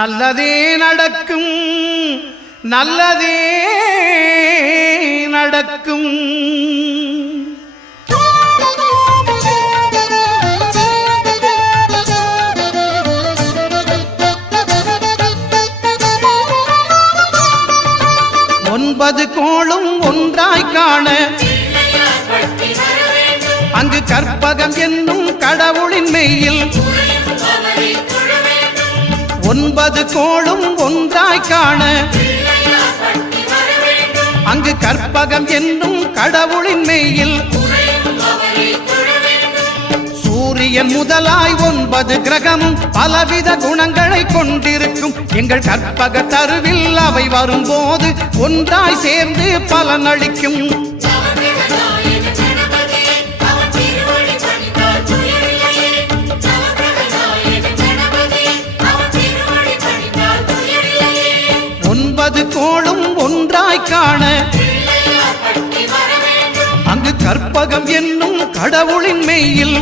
நல்லதே நடக்கும், நல்லதே நடக்கும். ஒன்பது கோளும் ஒன்றாய் காண அங்கு கற்பகம் என்னும் கடவுளின் மெய்யில் ஒன்பது கோளும் ஒன்றாய் காண அங்கு கற்பகம் என்னும் கடவுளின் மெய்யில் சூரியன் முதலாய் 9 கிரகமும் பலவித குணங்களை கொண்டிருக்கும். எங்கள் கற்பக தருவில் அவை வரும்போது ஒன்றாய் சேர்ந்து பலனளிக்கும். ஒன்பது கோளும் ஒன்றாய் காண அங்கு கற்பகம் என்னும் கடவுளின் மெய்யில்